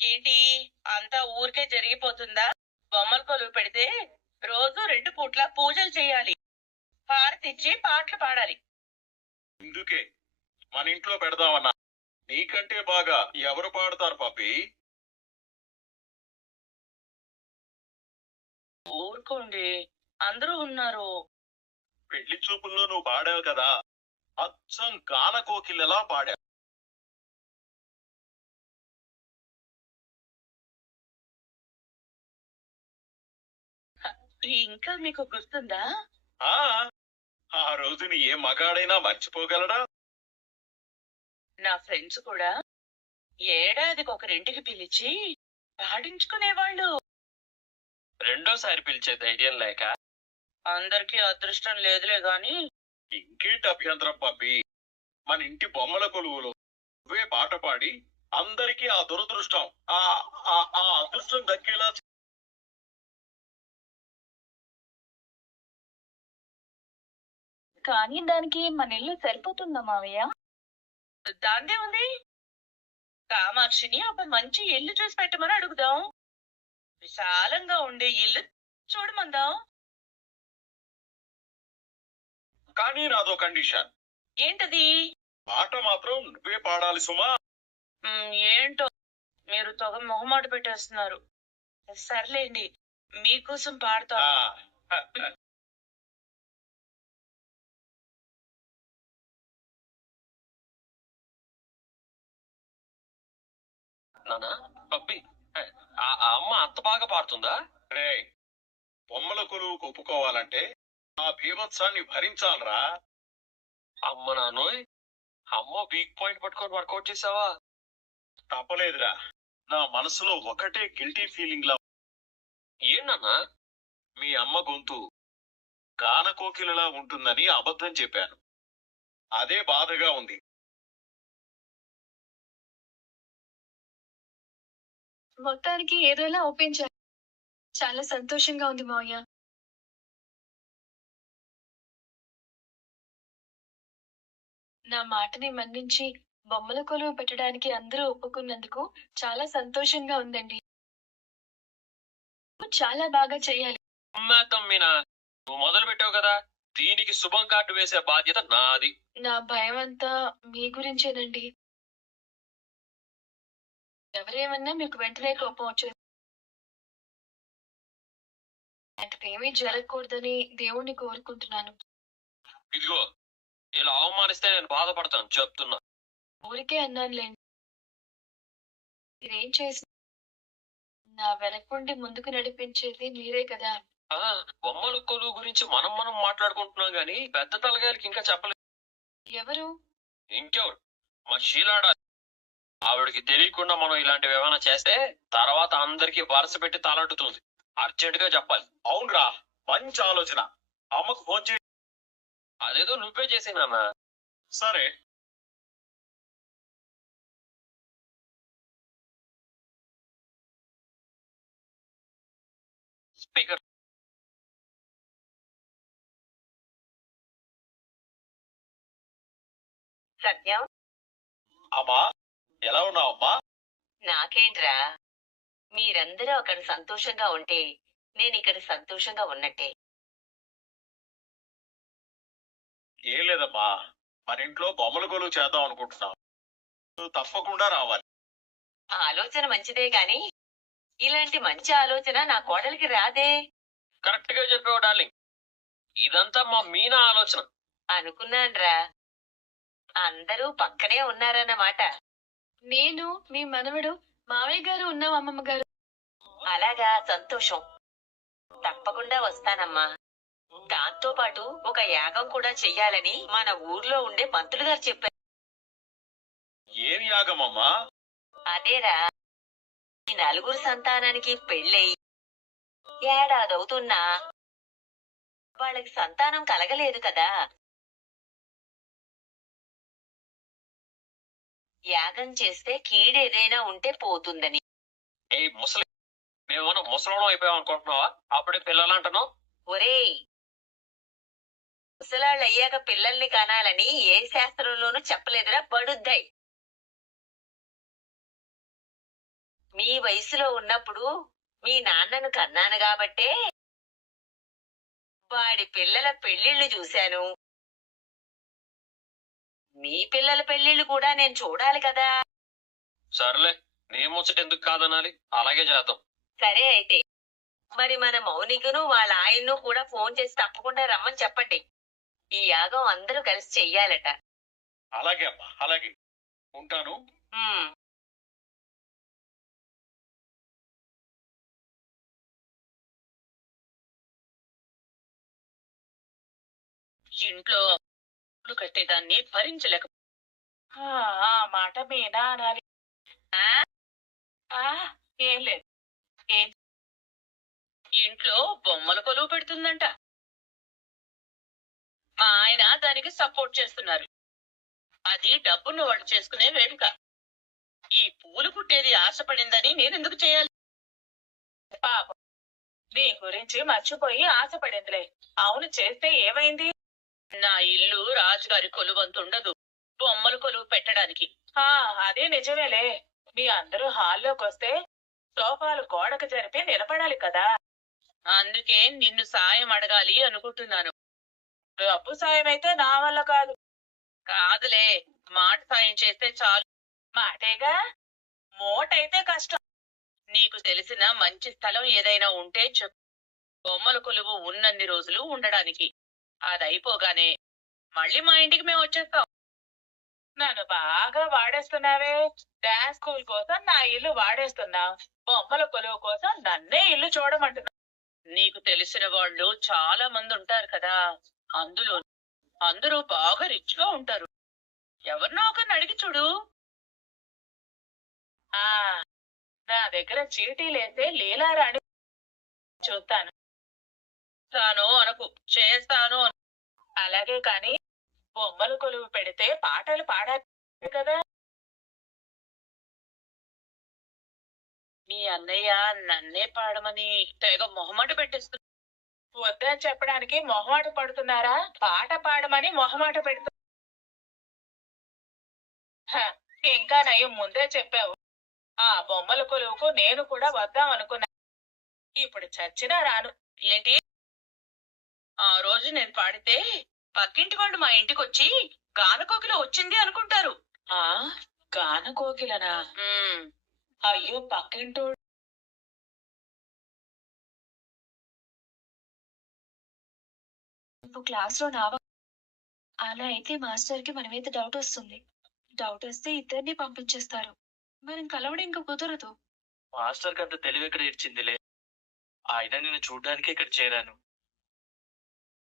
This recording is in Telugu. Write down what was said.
ఏంటి అంతా ఊరికే జరిగిపోతుందా? బొమ్మల కొలువు పెడితే రోజు 2 పూట్ల పూజలు చేయాలి, హారతిచ్చి పాటలు పాడాలి. ఇందుకే మన ఇంట్లో పెడదామన్నా. నీకంటే బాగా ఎవరు పాడతారు పాపి? ఊరుకోండి, అందరూ ఉన్నారు. పెళ్లి చూపుల్లో నువ్వు పాడావు కదా, అచ్చం గాన కోకిలలా పాడావు. ఇంకా మీకు గుర్తుందా? ఆ ఆ రోజుని ఏ మగాడైనా మర్చిపోగలడా? నా ఫ్రెండ్స్ కూడా ఏడాదికి ఒకరింటికి పిలిచి పాడించుకునేవాళ్ళు. రెండోసారి పిలిచే ధైర్యం లేక అందరికీ అదృష్టం లేదులే గాని. ఇంకేంటి అభ్యంతరం పాపి? మన ఇంటి బొమ్మల కొలువులో నువ్వే పాట పాడి అందరికీ ఆ దురదృష్టం ఆ ఆ ఆ అదృష్టం దక్కేలా కానీ దానికి మన ఇల్లు సరిపోతుందా మావయ్య? దాందే ఉంది. కామాక్షిని ఒక మంచి ఇల్లు చూసి పెట్టమని అడుగుదాం. విశాలంగా ఉండే ఇల్లు చూడమందాం. కానీ నాదో కండిషన్. ఏంటది? పాట మాత్రం నువ్వే పాడాలి సుమా. ఏంటో మీరు తొగ మొహమాట పెట్టేస్తున్నారు. సర్లేండి, మీకోసం పాడతా. నానా పప్పి, ఆ అమ్మ అంత బాగా పాడుతుందా? రేయ్, బొమ్మల కొలువుకు ఒప్పుకోవాలంటే ఆ బీభత్సాన్ని భరించాలరా. అమ్మ నాన్నోయ్, అమ్మ వీక్ పాయింట్ పట్టుకొని వర్కౌట్ చేసావా? తప్పలేదురా, నా మనసులో ఒకటే గిల్టీ ఫీలింగ్ లా. ఏంటన్నా? మీ అమ్మ గొంతు గాన కోకిలలా ఉంటుందని అబద్ధం చెప్పాను. అదే బాధగా ఉంది. మొత్తానికి ఏదోలా ఒప్పించారు. చాలా సంతోషంగా ఉంది మావయ్య. నా మాటని మన్నించి బొమ్మల కొలువు పెట్టడానికి అందరూ ఒప్పుకున్నందుకు చాలా సంతోషంగా ఉందండి. చాలా బాగా చెయ్యాలి. మీనా, నువ్వు మొదలు పెట్టావు కదా, దీనికి శుభం కార్డు వేసే బాధ్యత నాది. నా భయం అంతా మీ గురించేనండి. ఎవరేమన్నా మీకు వెంటనే కోపం వచ్చేది. అంతేమీ జరగకూడదని దేవుణ్ణి కోరుకుంటున్నాను. ఇదిగో, ఇలా అవమానిస్తే నేను బాధపడతాను చెప్తున్నా. ఊరికే అన్నానులేండి. ఇదేం చేసి నా వెనకుండి ముందుకు నడిపించేది మీరే కదా. బొమ్మల కొలువు గురించి మనం మాట్లాడుకుంటున్నాం గాని పెద్ద తలగారికి ఇంకా చెప్పలేదు. ఎవరు? ఇంకెవరు? మా షీలాడ. ఆవిడకి తెలియకుండా మనం ఇలాంటివి ఏమైనా చేస్తే తర్వాత అందరికి వరుస పెట్టి తలంటుతుంది. అర్జెంట్ గా చెప్పాలి. అవునరా, మంచి ఆలోచన. అమ్మకు ఫోన్ చేయి. అదేదో నువ్వే చేసినా. సరే. స్పీకర్. సత్యం, అమ్మా, ఎలా ఉన్నావు అమ్మా? నాకేంట్రా, మీరందరూ అక్కడ సంతోషంగా ఉంటే నేను ఇక్కడ సంతోషంగా ఉన్నట్టే. ఏం లేదమ్మా, మన ఇంట్లో బొమ్మల కొలువు చేద్దాం అనుకుంటున్నాం. నువ్వు తప్పకుండా రావాలి. ఆలోచన మంచిదే గాని ఇలాంటి మంచి ఆలోచన నా కోడలికి రాదే. కరెక్ట్ గా చెప్పావు డార్లింగ్. ఇదంతా మా మీనా ఆలోచన. అనుకున్నాన్రా, అందరూ పక్కనే ఉన్నారన్నమాట. నేను, మీ మనవడు, మావయ్య గారు ఉన్నాం. అమ్మమ్మ గారు. అలాగా, సంతోషం. తప్పకుండా వస్తానమ్మా. దాంతో పాటు ఒక యాగం కూడా చెయ్యాలని మన ఊర్లో ఉండే మంత్రులు గారు చెప్పారు. ఏం యాగమమ్మా? అదేరా, ఈ 4 సంతానానికి పెళ్ళయి ఏడాదవుతున్నా వాళ్ళకి సంతానం కలగలేదు కదా. యాగం చేస్తే కీడేదైనా ఉంటే పోతుందని. ఏ ముసలి, మేమన్నా ముసలం అయిపోయాం అనుకుంటున్నావా? అప్పుడే పిల్లలు అంటున్నావు. ఒరేయ్, ముసలాళ్ళయ్యాక పిల్లల్ని కనాలని ఏ శాస్త్రంలోనూ చెప్పలేదురా బడుద్దాయి. మీ వయసులో ఉన్నప్పుడు మీ నాన్నను కన్నాను కాబట్టే వాడి పిల్లల పెళ్లిళ్లు చూశాను. మీ పిల్లల పెళ్లిళ్లు కూడా నేను చూడాలి కదా. సర్లే, నీ ముచ్చట ఎందుకు కాదనాలి, అలాగే చేద్దాం. సరే అయితే మరి మన మౌనికను వాళ్ళ ఆయన్ను కూడా ఫోన్ చేసి తప్పకుండా రమ్మని చెప్పండి. ఈ యాగం అందరూ కలిసి చెయ్యాలట. అలాగే అమ్మా, అలాగే. ఉంటాను. ఉమ్. ఇంట్లో అప్పులు కట్టేదాన్ని భరించలేక ఆ మాట మీనా అనాలి. ఏం లేదు. ఏం ఇంట్లో బొమ్మల కొలువు పెడుతుందంట. మా ఆయన దానికి సపోర్ట్ చేస్తున్నారు. అది డబ్బును వాడు చేసుకునే వేడుక. ఈ పూలు పుట్టేది ఆశపడిందని నేనెందుకు చేయాలి? పాపం నీ గురించి మర్చిపోయి ఆశపడిందిలే. అవును, చేస్తే ఏమైంది? నా ఇల్లు రాజుగారి కొలువంతుండదు బొమ్మల కొలువు పెట్టడానికి. అదే నిజమేలే. మీ అందరూ హాల్లోకి వస్తే సోఫాలు గోడకు జరిపి నిలబడాలి కదా. అందుకే నిన్ను సాయం అడగాలి అనుకుంటున్నాను. డబ్బు సాయం అయితే నా వల్ల కాదు. కాదులే, మాట సాయం చేస్తే చాలు. మాటేగా, మోటైతే కష్టం. నీకు తెలిసిన మంచి స్థలం ఏదైనా ఉంటే చెప్పు. బొమ్మల కొలువు ఉన్నన్ని రోజులు ఉండడానికి. అదైపోగానే మళ్ళీ మా ఇంటికి మేము వచ్చేస్తాం. నన్ను బాగా వాడేస్తున్నావే. డాన్స్ స్కూల్ కోసం నా ఇల్లు వాడేస్తున్నావు. బొమ్మల కొలువు కోసం నన్నే ఇల్లు చూడమంటున్నావు. నీకు తెలిసిన వాళ్ళు చాలా మంది ఉంటారు కదా. అందులో అందరూ బాగా రిచ్ గా ఉంటారు. ఎవరినో ఒకరిని అడిగి చూడు. నా దగ్గర చీటీలేసే లీలారాణి చూస్తాను. తాను అనకు, చేస్తాను అను. అలాగే కాని బొమ్మల కొలువు పెడితే పాటలు పాడాలి కదా. మీ అన్నయ్య నన్నే పాడమని తెగ మొహమాట పెట్టేస్తున్నా. వద్దని చెప్పడానికి మొహమాట పడుతున్నారా? పాట పాడమని మొహమాట పెడుతున్నా. ఇంకా నయం ముందే చెప్పావు. ఆ బొమ్మల కొలువుకు నేను కూడా వద్దాం అనుకున్నా. ఇప్పుడు చచ్చినా రాను. ఏంటి? ఆ రోజు నేను పాడితే పక్కింటి వాళ్ళు మా ఇంటికి వచ్చి గానకోకిల వచ్చింది అనుకుంటారు. గానకోకిలనా? అయ్యో, పక్కింటోడు. ఇప్పుడు క్లాస్ లో అలా అయితే మాస్టర్ కి మన మీద డౌట్ వస్తుంది. డౌట్ వస్తే ఇద్దరిని పంపించేస్తారు. మనం కలవడం ఇంకా కుదరదు. మాస్టర్ కంత తెలివి ఎక్కడ ఇచ్చిందిలే. ఆయన నిన్ను చూడ్డానికి ఇక్కడ చేరాను.